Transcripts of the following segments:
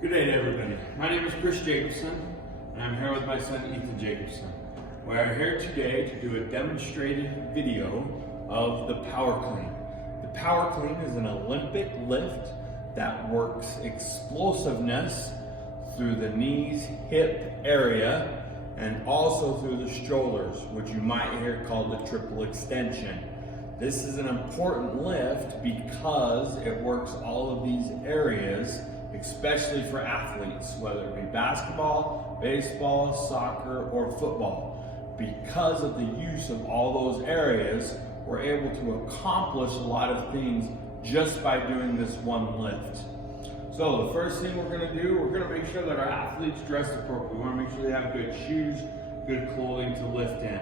Good day to everybody. My name is Kris Jacobsen, and I'm here with my son Ethan Jacobsen. We are here today to do a demonstrated video of the power clean. The power clean is an Olympic lift that works explosiveness through the knees, hip area, and also through the shoulders, which you might hear called the triple extension. This is an important lift because it works all of these areas, especially for athletes, whether it be basketball, baseball, soccer, or football. Because of the use of all those areas, we're able to accomplish a lot of things just by doing this one lift. So the first thing we're going to do, we're going to make sure that our athletes dress appropriately. We want to make sure they have good shoes, good clothing to lift in.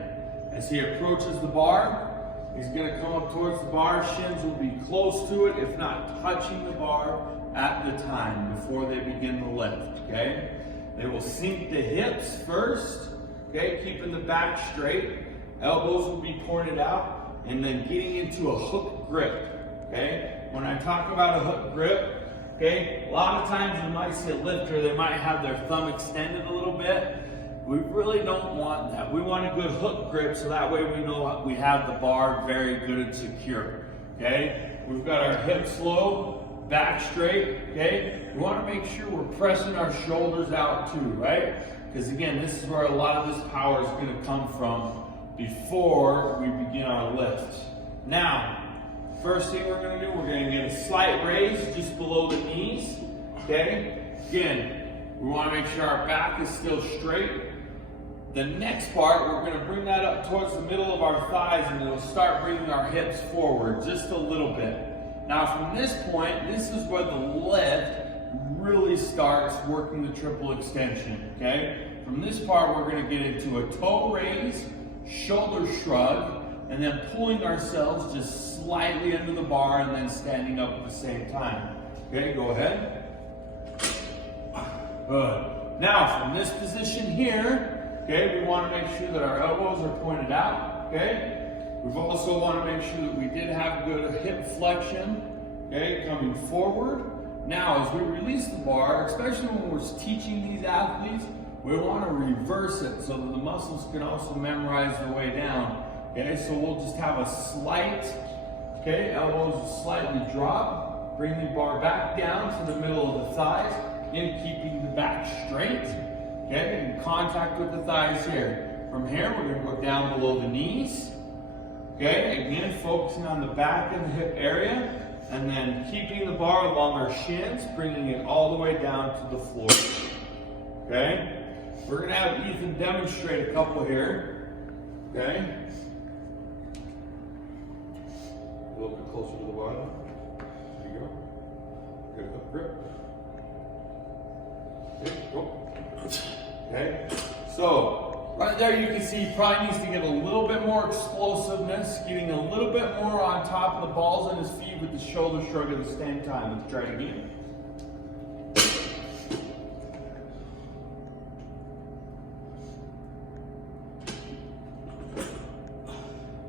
As he approaches the bar, he's going to come up towards the bar. Shins will be close to it, if not touching the bar at the time before they begin the lift, okay? They will sink the hips first, okay, keeping the back straight. Elbows will be pointed out, and then getting into a hook grip, okay? When I talk about a hook grip, okay, a lot of times you might see a lifter, they might have their thumb extended a little bit. We really don't want that. We want a good hook grip so that way we know we have the bar very good and secure, okay? We've got our hips low, back straight, okay? We want to make sure we're pressing our shoulders out too, right? Because again, this is where a lot of this power is going to come from before we begin our lift. Now, first thing we're going to do, we're going to get a slight raise just below the knees, okay? Again, we want to make sure our back is still straight. The next part, we're going to bring that up towards the middle of our thighs, and we'll start bringing our hips forward just a little bit. Now from this point, this is where the lift really starts working the triple extension, okay? From this part, we're going to get into a toe raise, shoulder shrug, and then pulling ourselves just slightly under the bar and then standing up at the same time. Okay, go ahead. Good. Now from this position here, okay, we want to make sure that our elbows are pointed out, okay? We also want to make sure that we did have good hip flexion, okay, coming forward. Now, as we release the bar, especially when we're teaching these athletes, we want to reverse it so that the muscles can also memorize the way down. Okay, so we'll just have a slight, okay, elbows will slightly drop, bring the bar back down to the middle of the thighs, and keeping the back straight, okay, in contact with the thighs here. From here, we're going to go down below the knees. Okay, again, focusing on the back and the hip area, and then keeping the bar along our shins, bringing it all the way down to the floor. Okay, we're going to have Ethan demonstrate a couple here. Okay, a little bit closer to the bottom. There you go. Good hook grip. Okay, go. Okay, so right there you can see he probably needs to get a little bit more explosiveness, getting a little bit more on top of the balls on his feet with the shoulder shrug at the same time. Let's try it again.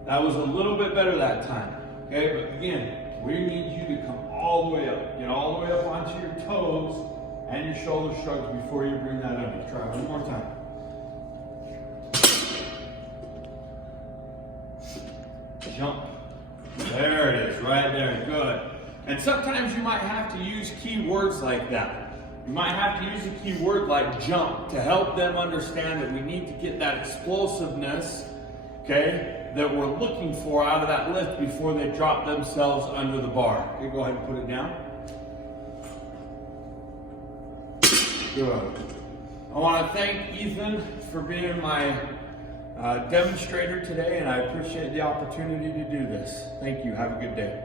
That was a little bit better that time. Okay, but again, we need you to come all the way up. Get all the way up onto your toes and your shoulder shrugs before you bring that under. Try one more time. Jump. There it is, right there, good. And sometimes you might have to use key words like that. You might have to use a key word like jump to help them understand that we need to get that explosiveness, okay, that we're looking for out of that lift before they drop themselves under the bar. Okay, go ahead and put it down. Good. I want to thank Ethan for being my demonstrator today, and I appreciate the opportunity to do this. Thank you. Have a good day.